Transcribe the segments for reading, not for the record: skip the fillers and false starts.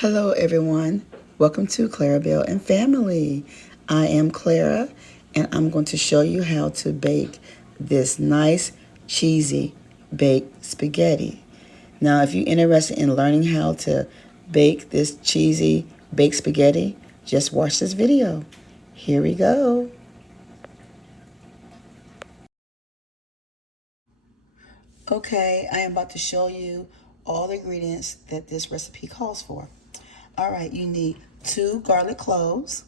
Hello, everyone. Welcome to Clarabelle and Family. I am Clara, and I'm going to show you how to bake this nice, cheesy baked spaghetti. Now, if you're interested in learning how to bake this cheesy baked spaghetti, just watch this video. Here we go. Okay, I am about to show you all the ingredients that this recipe calls for. All right, you need two garlic cloves.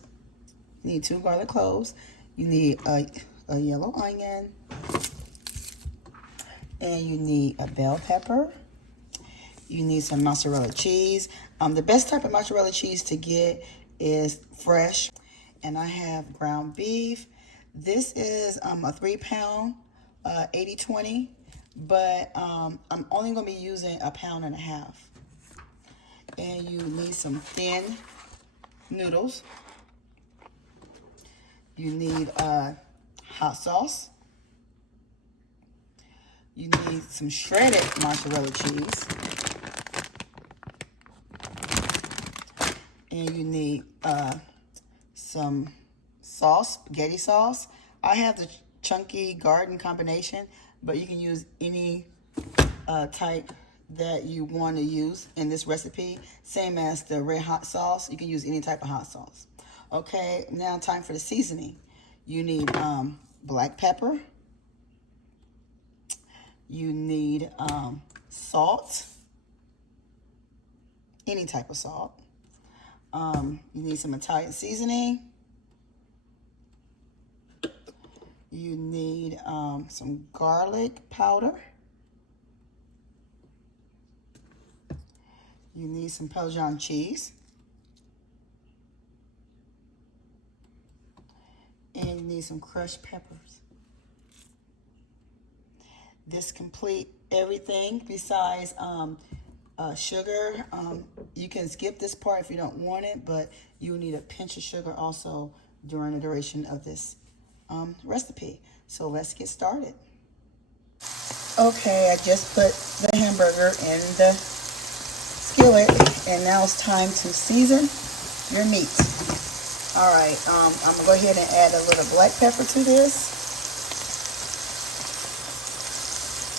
You need a yellow onion, and you need a bell pepper. You need some mozzarella cheese. The best type of mozzarella cheese to get is fresh. And I have ground beef. This is a 3-pound, 80-20, but I'm only going to be using 1.5 pounds. And you need some thin noodles. You need hot sauce. You need some shredded mozzarella cheese. And you need some sauce, spaghetti sauce. I have the chunky garden combination, but you can use any type that you want to use in this recipe. Same as the red hot sauce. You can use any type of hot sauce. Okay, now time for the seasoning. You need black pepper. You need salt. Any type of salt. You need some Italian seasoning. You need some garlic powder. You need some Parmesan cheese. And you need some crushed peppers. This complete everything besides sugar. You can skip this part if you don't want it, but you need a pinch of sugar also during the duration of this recipe. So let's get started. Okay, I just put the hamburger in the skillet, and now it's time to season your meat. All right, I'm gonna go ahead and add a little black pepper to this.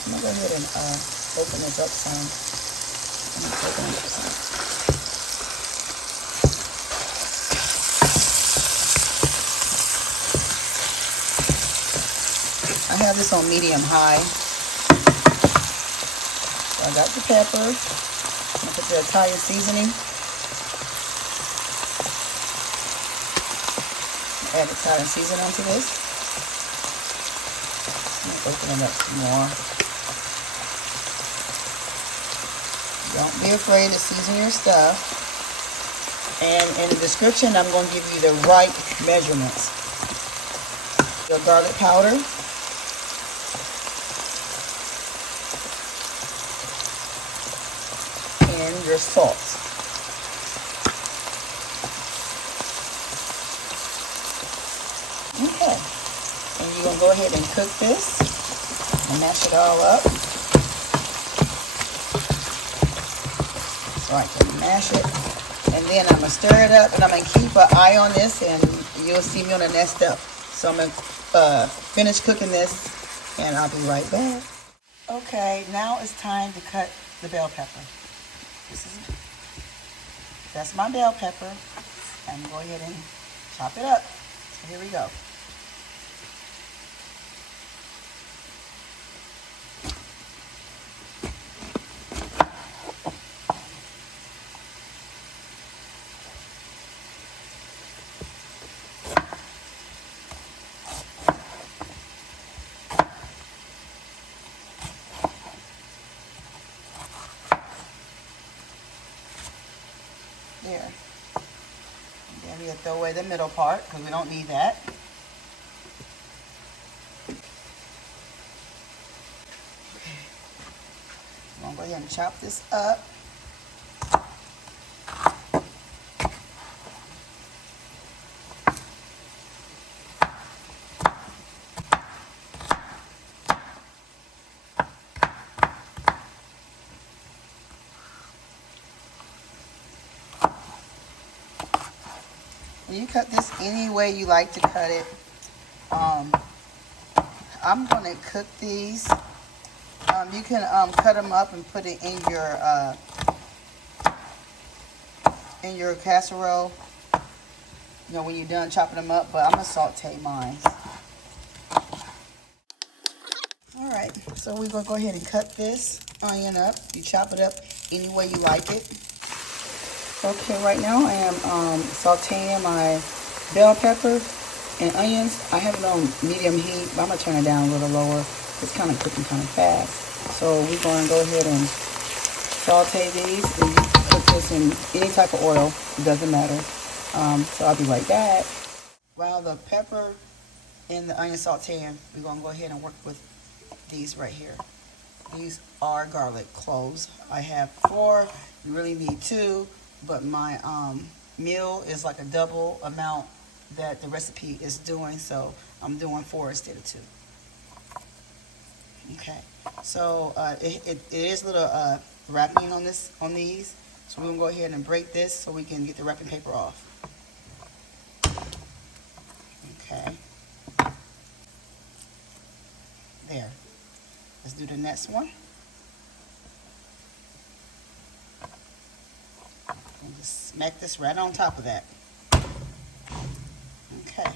I'm gonna go ahead and open this up some. I have this on medium high. So I got the pepper. I'm gonna put the Italian seasoning. Add Italian seasoning onto this. I'm gonna open it up some more. Don't be afraid to season your stuff. And in the description, I'm going to give you the right measurements. Your garlic powder. And your salt. Okay. And you're going to go ahead and cook this and mash it all up. So I can mash it. And then I'm going to stir it up, and I'm going to keep an eye on this, and you'll see me on the next step. So I'm going to finish cooking this, and I'll be right back. Okay, now it's time to cut the bell pepper. That's my bell pepper. I'm going to go ahead and chop it up. So here we go. There. And then we'll throw away the middle part because we don't need that. Okay. I'm going to go ahead and chop this up. You cut this any way you like to cut it. I'm going to cook these. You can cut them up and put it in your casserole, you know, when you're done chopping them up, but I'm going to saute mine. All right, so we're going to go ahead and cut this onion up. You chop it up any way you like it. Okay, right now I am sauteing my bell pepper and onions. I have it on medium heat, but I'm going to turn it down a little lower. It's kind of cooking kind of fast. So we're going to go ahead and saute these. And you can cook this in any type of oil. It doesn't matter. So I'll be right back. While the pepper and the onion sauteing, we're going to go ahead and work with these right here. These are garlic cloves. I have 4. You really need 2, but my meal is like a double amount that the recipe is doing, so I'm doing 4 instead of 2. Okay, so it is a little wrapping on these, so we're gonna go ahead and break this so we can get the wrapping paper off. Okay, there. Let's do the next one. And just smack this right on top of that. Okay.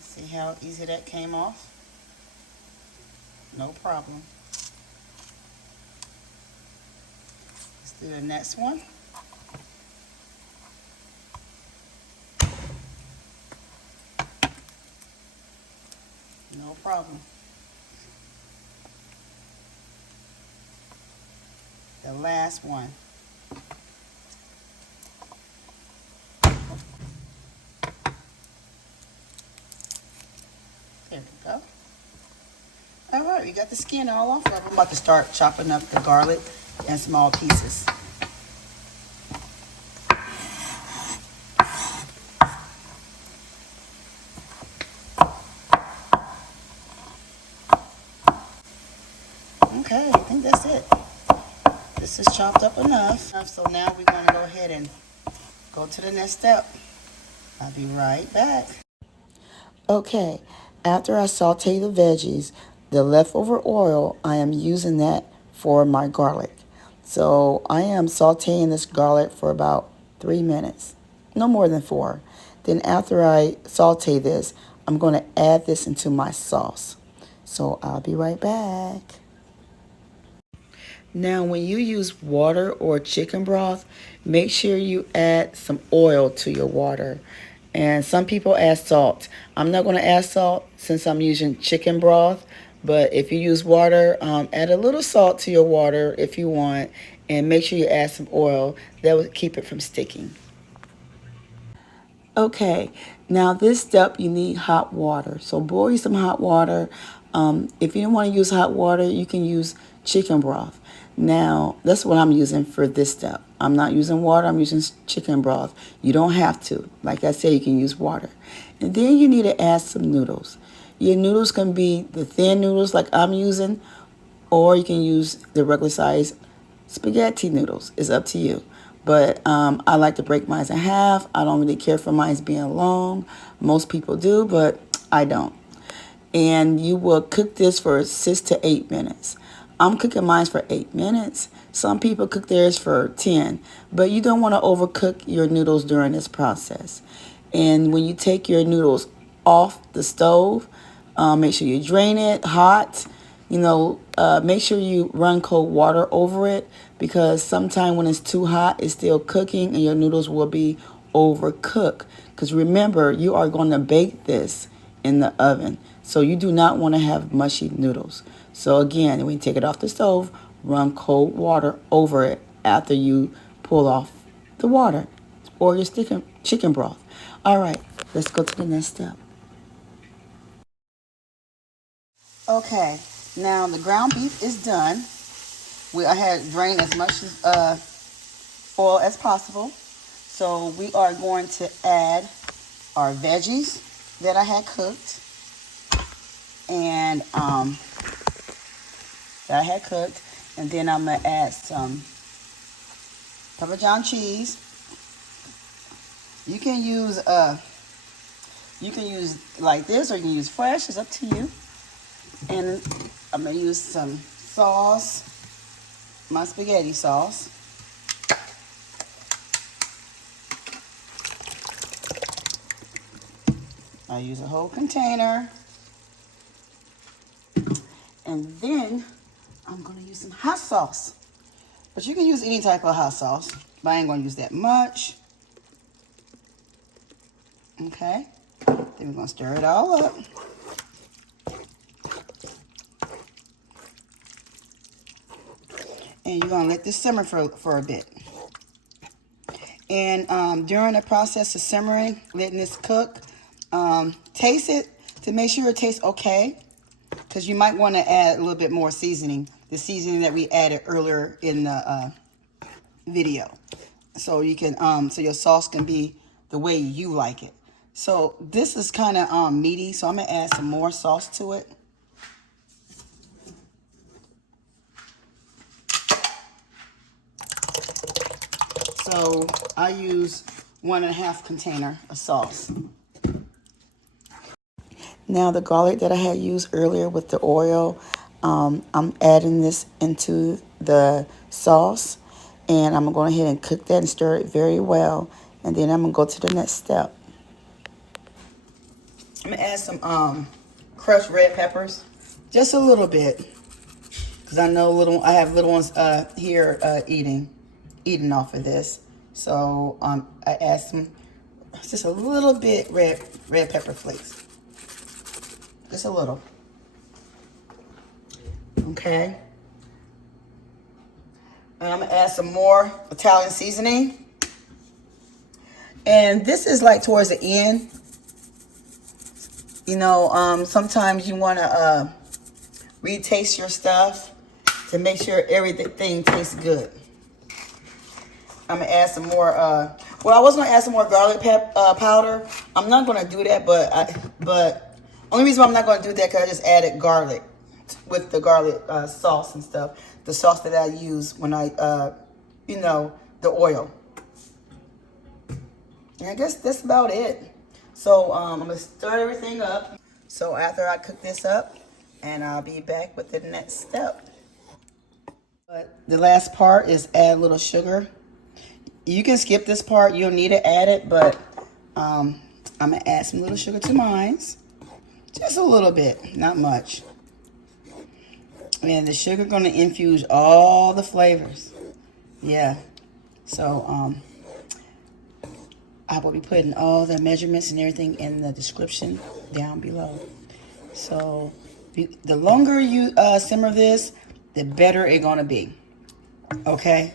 See how easy that came off? No problem. Let's do the next one. No problem. The last one. There we go. All right, we got the skin all off of it. I'm about to start chopping up the garlic in small pieces. Okay, I think that's it. This is chopped up enough. So now we're going to go ahead and go to the next step. I'll be right back. Okay, after I saute the veggies, the leftover oil, I am using that for my garlic. So I am sauteing this garlic for about 3 minutes, no more than 4. Then after I saute this, I'm going to add this into my sauce. So I'll be right back. Now, when you use water or chicken broth, make sure you add some oil to your water. And some people add salt. I'm not going to add salt since I'm using chicken broth. But if you use water, add a little salt to your water if you want. And make sure you add some oil. That will keep it from sticking. Okay, now this step you need hot water. So boil you some hot water. If you don't want to use hot water, you can use chicken broth. Now, that's what I'm using for this step. I'm not using water, I'm using chicken broth. You don't have to. Like I said, you can use water. And then you need to add some noodles. Your noodles can be the thin noodles like I'm using, or you can use the regular size spaghetti noodles. It's up to you. But I like to break mine in half. I don't really care for mine being long. Most people do, but I don't. And you will cook this for 6 to 8 minutes. I'm cooking mine for 8 minutes. Some people cook theirs for 10. But you don't want to overcook your noodles during this process. And when you take your noodles off the stove, make sure you drain it hot. Make sure you run cold water over it, because sometimes when it's too hot, it's still cooking and your noodles will be overcooked. Because remember, you are going to bake this in the oven. So you do not want to have mushy noodles. So again, when you take it off the stove, run cold water over it after you pull off the water or your chicken broth. All right, let's go to the next step. Okay, now the ground beef is done. I had drained as much oil as possible. So we are going to add our veggies that I had cooked. And then I'm going to add some Parmesan cheese. You can use like this, or you can use fresh. It's up to you. And I'm gonna use some sauce, my spaghetti sauce. I use a whole container. And then I'm gonna use some hot sauce. But you can use any type of hot sauce, but I ain't gonna use that much. Okay, then we're gonna stir it all up. And you're gonna let this simmer for a bit. And during the process of simmering, letting this cook, taste it to make sure it tastes okay. Because you might want to add a little bit more seasoning, the seasoning that we added earlier in the video. So you can, so your sauce can be the way you like it. So this is kind of meaty, so I'm gonna add some more sauce to it. So I use 1.5 container of sauce. Now the garlic that I had used earlier with the oil, I'm adding this into the sauce, and I'm going to go ahead and cook that and stir it very well, and then I'm going to go to the next step. I'm going to add some crushed red peppers, just a little bit, because I know I have little ones here eating off of this. So I add just a little bit red pepper flakes. Just a little. Okay. And I'm gonna add some more Italian seasoning. And this is like towards the end. You know, sometimes you wanna retaste your stuff to make sure everything tastes good. I'm gonna add some more, well, I was gonna add some more garlic powder. I'm not gonna do that, but only reason why I'm not gonna do that because I just added garlic with the garlic sauce and stuff. The sauce that I use when I, you know, the oil. And I guess that's about it. So I'm gonna stir everything up. So after I cook this up, and I'll be back with the next step. But the last part is add a little sugar. You can skip this part, you don't need to add it, but I'm gonna add some little sugar to mine. Just a little bit, not much. And the sugar gonna infuse all the flavors. Yeah. So I will be putting all the measurements and everything in the description down below. So the longer you simmer this, the better it's gonna be. Okay?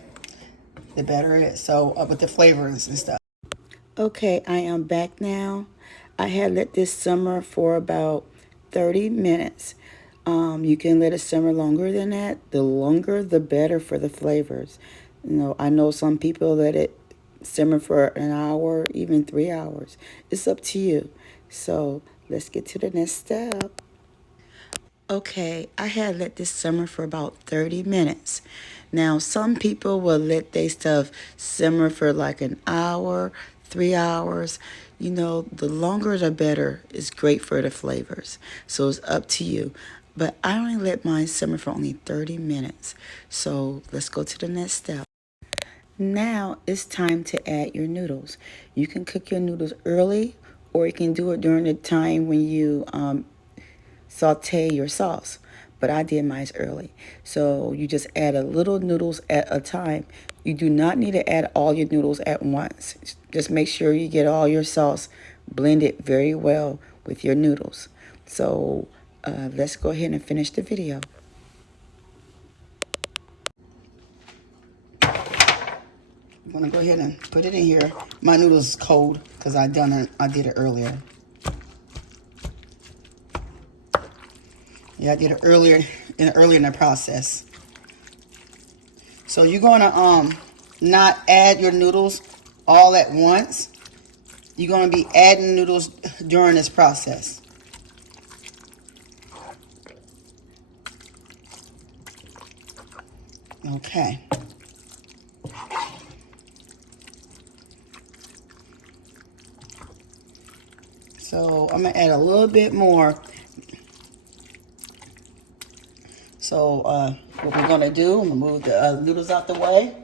The better it is. So with the flavors and stuff. Okay, I am back now. I had let this simmer for about 30 minutes. You can let it simmer longer than that. The longer, the better for the flavors. You know, I know some people let it simmer for an hour, even 3 hours. It's up to you. So let's get to the next step. Okay, I had let this simmer for about 30 minutes. Now, some people will let their stuff simmer for like an hour, 3 hours. You know, the longer the better. It's great for the flavors. So it's up to you. But I only let mine simmer for only 30 minutes. So let's go to the next step. Now it's time to add your noodles. You can cook your noodles early, or you can do it during the time when you saute your sauce. But I did mine early. So you just add a little noodles at a time. You do not need to add all your noodles at once. Just make sure you get all your sauce blended very well with your noodles. So let's go ahead and finish the video. I'm gonna go ahead and put it in here. My noodles is cold because I did it earlier. Yeah, I did it earlier in the process. So you're gonna not add your noodles all at once. You're gonna be adding noodles during this process. Okay. So I'm gonna add a little bit more. So what we're gonna do, I'm gonna move the noodles out the way.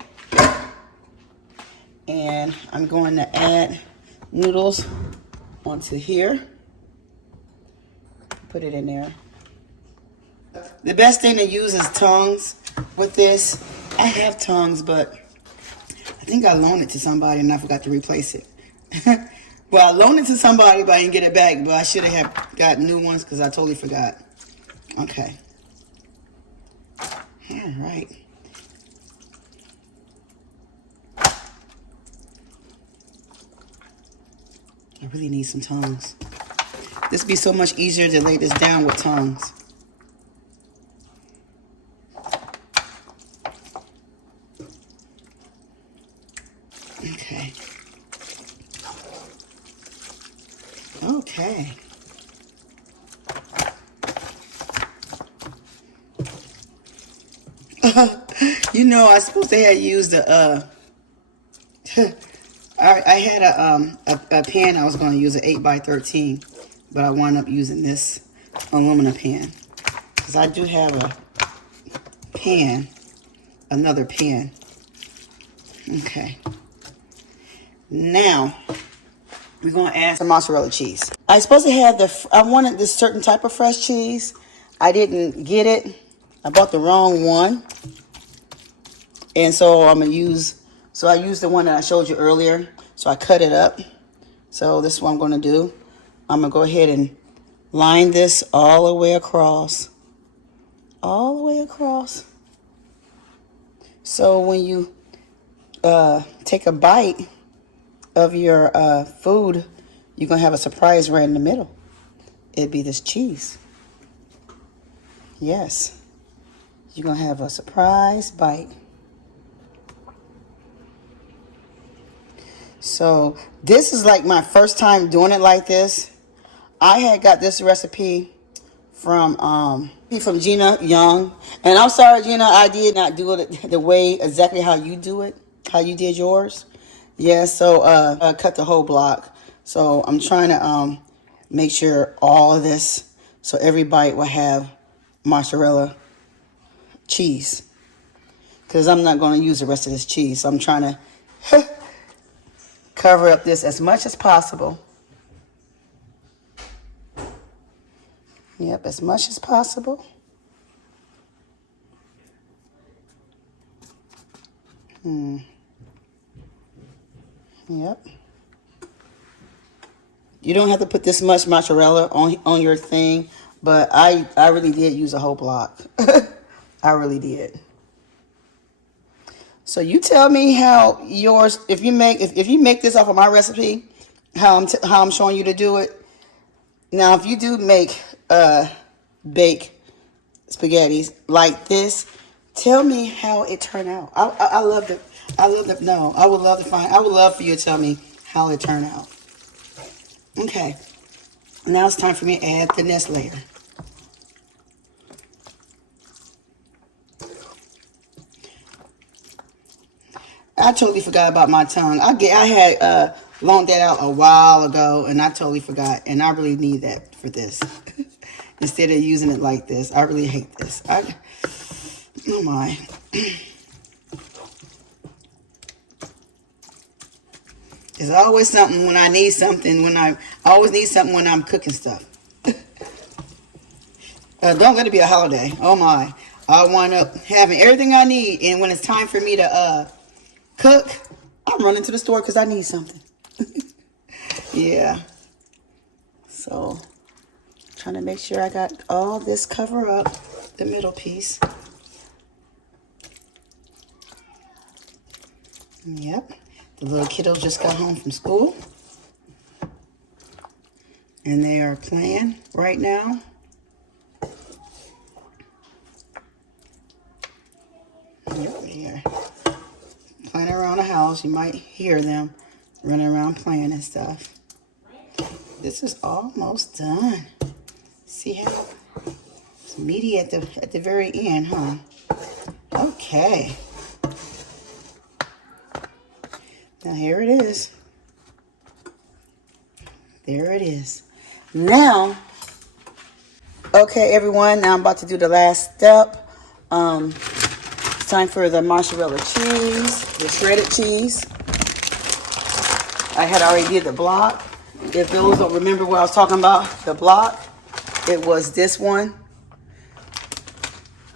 And I'm going to add noodles onto here. Put it in there. The best thing to use is tongs with this. I have tongs, but I think I loaned it to somebody and I forgot to replace it. Well, I loaned it to somebody, but I didn't get it back. But I should have got new ones because I totally forgot. Okay. All right. I really need some tongs. This would be so much easier to lay this down with tongs. Okay. Okay. You know, I suppose they had used the I had a pan I was going to use, an 8x13, but I wound up using this aluminum pan because I do have a pan, another pan. Okay. Now we're going to add some mozzarella cheese. I supposed to have I wanted this certain type of fresh cheese. I didn't get it. I bought the wrong one. And so I'm going to use, so I used the one that I showed you earlier. So I cut it up. So this is what I'm going to do. I'm going to go ahead and line this all the way across. All the way across. So when you take a bite of your food, you're going to have a surprise right in the middle. It'd be this cheese. Yes. You're going to have a surprise bite. So this is like my first time doing it like this. I had got this recipe from Gina Young. And I'm sorry, Gina, I did not do it the way exactly how you do it, how you did yours. Yeah, so I cut the whole block. So I'm trying to make sure all of this, so every bite will have mozzarella cheese. Because I'm not going to use the rest of this cheese. So I'm trying to cover up this as much as possible. Yep, as much as possible. Yep. You don't have to put this much mozzarella on your thing, but I really did use a whole block. I really did. So you tell me how yours, if you make this off of my recipe, how I'm showing you to do it. Now, if you do make bake spaghettis like this, tell me how it turned out. I would love for you to tell me how it turned out. Okay. Now it's time for me to add the next layer. I totally forgot about my tongue. I had loaned that out a while ago, and I totally forgot. And I really need that for this. Instead of using it like this. I really hate this. Oh my. There's always something when I need something. I always need something when I'm cooking stuff. Don't let it be a holiday. Oh my. I wind up having everything I need, and when it's time for me to cook, I'm running to the store because I need something. Yeah. So, trying to make sure I got all this cover up, the middle piece. Yep. The little kiddos just got home from school. And they are playing right now. Yep, they are playing around the house. You might hear them running around playing and stuff. This is almost done. See how it's meaty at the very end, huh? Okay. Now here it is. There it is. Now, okay, everyone, now I'm about to do the last step. It's time for the mozzarella cheese, the shredded cheese. I had already did the block. If those don't remember what I was talking about, the block, it was this one.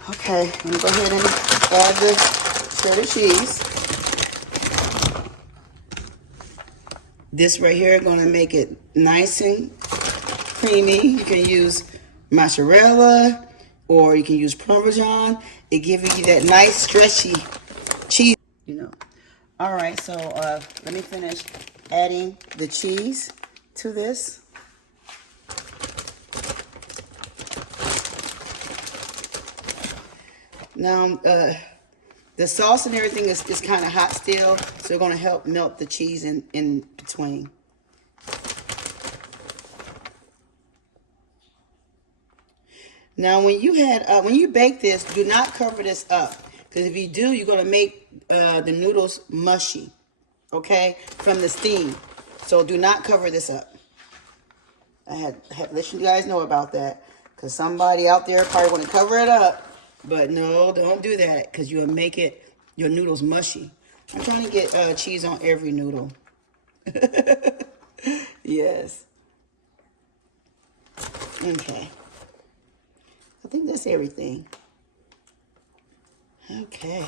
Okay, I'm gonna go ahead and add the shredded cheese. This right here gonna make it nice and creamy. You can use mozzarella or you can use Parmesan. It gives you that nice stretchy cheese, you know. All right, so let me finish adding the cheese to this. Now, the sauce and everything is kind of hot still, so it's going to help melt the cheese in between. Now, when you bake this, do not cover this up, because if you do, you're going to make the noodles mushy, okay, from the steam. So do not cover this up. I had to let you guys know about that, because somebody out there probably want to cover it up. But no, don't do that, because you'll make your noodles mushy. I'm trying to get cheese on every noodle. Yes. Okay. I think that's everything. Okay.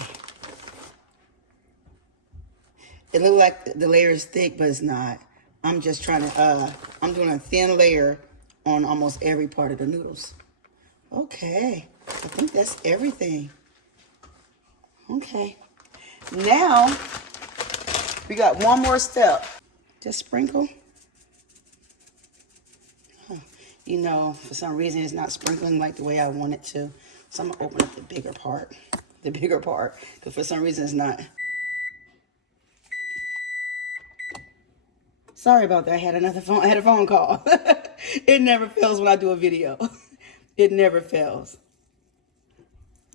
It looks like the layer is thick, but it's not. I'm just trying to, I'm doing a thin layer on almost every part of the noodles. Okay. I think that's everything. Okay. Now, we got one more step. Just sprinkle. You know, for some reason, it's not sprinkling like the way I want it to. So I'm going to open up the bigger part. The bigger part. Because for some reason, it's not. Sorry about that. I had a phone call. It never fails when I do a video. It never fails.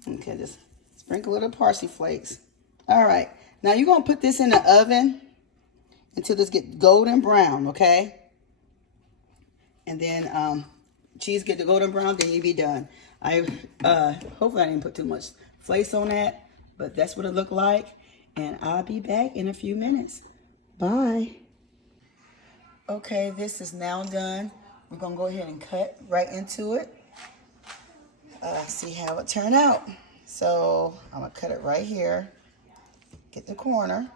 Okay, just sprinkle a little parsley flakes. All right. Now you're going to put this in the oven until this gets golden brown, okay? And then cheese get the golden brown, then you'll be done. Hopefully I didn't put too much flakes on that, but that's what it looked like. And I'll be back in a few minutes. Bye. Okay, this is now done. We're gonna go ahead and cut right into it. See how it turned out. So I'm gonna cut it right here. Get the corner.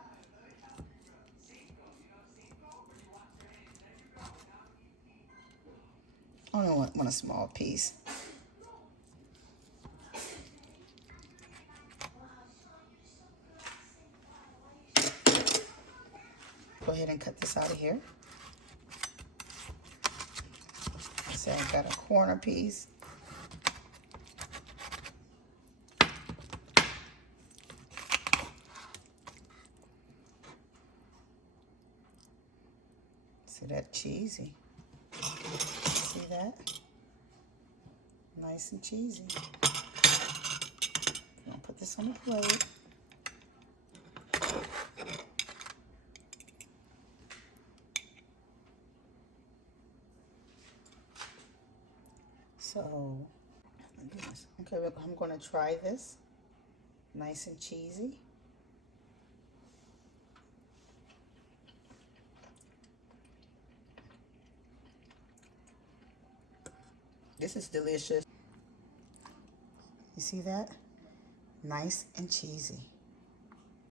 I don't want a small piece. Go ahead and cut this out of here. So I've got a corner piece. See that cheesy? See that? Nice and cheesy. I'm gonna put this on the plate. So, okay, I'm going to try this. Nice and cheesy. This is delicious. You see that? Nice and cheesy.